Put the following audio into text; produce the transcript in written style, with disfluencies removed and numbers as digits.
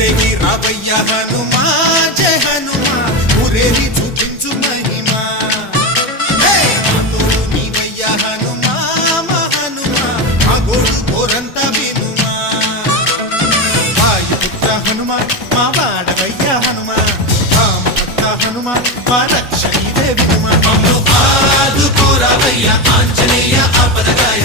ఊరేగి రావయ్య హనుమా జయ హనుమా ఊరేగి చూపించు మహిమా తోడు నీవయ్య హనుమా మా హనుమా మా గోడు కోరంత వినుమా వాయుపుత్ర హనుమా మా వాడవయ్య హనుమా రామభక్త హనుమా మా రక్ష ఇదే వినుమా ఆదుకోరావయ్య ఆంజనేయ ఆపదగాయ